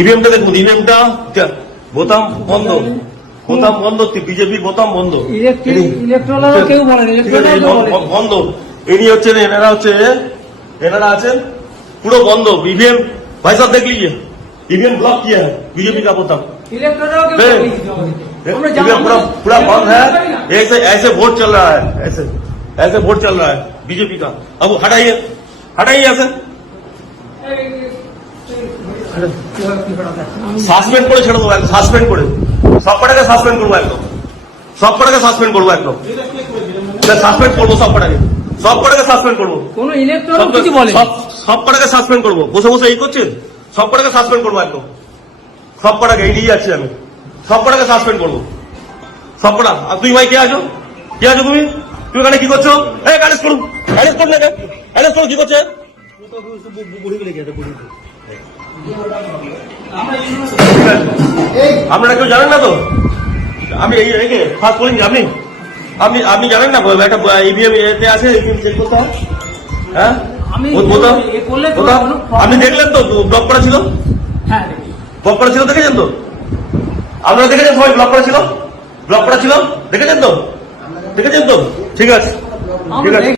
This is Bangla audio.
ইভিএমটা দেখুন, ইভিএমটা বোতাম বন্ধ, বোতাম বন্ধ, বিজেপির বোতাম বন্ধ, বন্ধ। ইনি হচ্ছেন, এনারা আছেন পুরো বন্ধ। ईवीएम भाई साहब देख लीजिए, ईवीएम ब्लॉक किया है बीजेपी का बोताम, पूरा बंद है। ऐसे ऐसे वोट चल रहा है, ऐसे वोट चल रहा है बीजेपी का। अब हटाइए, हटाइए ऐसे সাসপেন্ড করে ছেড়ে দেবো, সাসপেন্ড করে সব কটাকে সাসপেন্ড করবো, একদম সব কটাকে সাসপেন্ড করবো, একদম সাসপেন্ড করবো, সব কটাকে সাসপেন্ড করবো, সব কটাকে সাসপেন্ড করবো। বসে বসে এই করছেন, সব কটাকে সাসপেন্ড করবো, একদম সব কটাকে এই নিয়ে যাচ্ছি আমি, সব কটাকে সাসপেন্ড করবো, সব কটা। আর তুই ভাই কে আছো, কে আছো তুমি? তুমি এখানে কি করছো? এই অ্যারেস্ট করুন, অ্যারেস্ট করুন, অ্যারেস্ট করুন। কি করছে? আপনারা কেউ জানেন না তো? আমি ফার্স্ট বলিনি, আপনি জানেন না একটা ইভিএম এতে আছে, ইভিএম চেক করতে হয়। হ্যাঁ, আপনি দেখলেন তো ব্লক করা ছিল, ব্লক করা ছিল, দেখেছেন তো? আপনারা দেখেছেন সবাই? ব্লক করা ছিল, ব্লক করা ছিল, দেখেছেন তো? দেখেছেন তো? ঠিক আছে, ঠিক আছে।